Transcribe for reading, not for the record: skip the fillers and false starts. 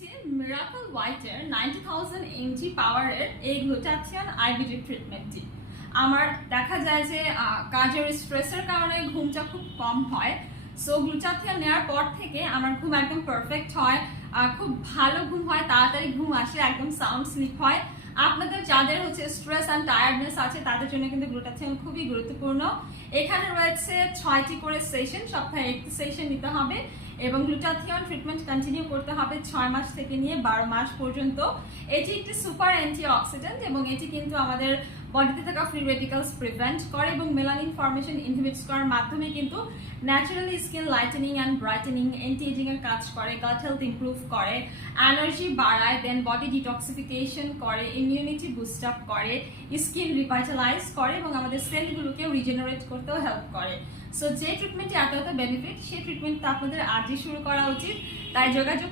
হচ্ছে মিরাকল হোয়াইটের 90,000 mg পাওয়ারের এই গ্লুটাথিয়ন আইবিডি ট্রিটমেন্টটি। আমার দেখা যায় যে কাজের স্ট্রেসের কারণে ঘুমটা খুব কম হয়। সো গ্লুটাথিয়ন নেওয়ার পর থেকে আমার ঘুম একদম পারফেক্ট হয়, খুব ভালো ঘুম হয়, তাড়াতাড়ি ঘুম আসে, একদম সাউন্ড স্লিপ হয়। আপনাদের যাদের হচ্ছে স্ট্রেস অ্যান্ড টায়ার্ডনেস আছে তাদের জন্য কিন্তু গ্লুটাথিয়ন খুবই গুরুত্বপূর্ণ। এখানে রয়েছে 6টি করে সেশন, সপ্তাহে একটি সেশন নিতে হবে এবং গ্লুটাথিয়ন ট্রিটমেন্ট কন্টিনিউ করতে হবে 6 মাস থেকে নিয়ে 12 মাস পর্যন্ত। এটি একটি সুপার অ্যান্টিঅক্সিডেন্ট এবং এটি কিন্তু আমাদের বডিতে থাকা ফ্রি রেডিক্যালস প্রিভেন্ট করে এবং মেলানিন ফর্মেশন ইনহিবিটস করার মাধ্যমে কিন্তু naturally skin lightening and brightening, anti aging এর কাজ করে, গাট হেলথ ইমপ্রুভ করে, এনার্জি বাড়ায়, দেন বডি ডিটক্সিফিকেশন করে, ইমিউনিটি বুস্ট আপ করে, স্কিন রিভাইটালাইজ করে এবং আমাদের সেলগুলোকে রিজেনারেট করতেও হেল্প করে। সো যে ট্রিটমেন্টে এত বেনিফিট, সেই ট্রিটমেন্টটা আপনাদের আজই শুরু করা উচিত। তাই যোগাযোগ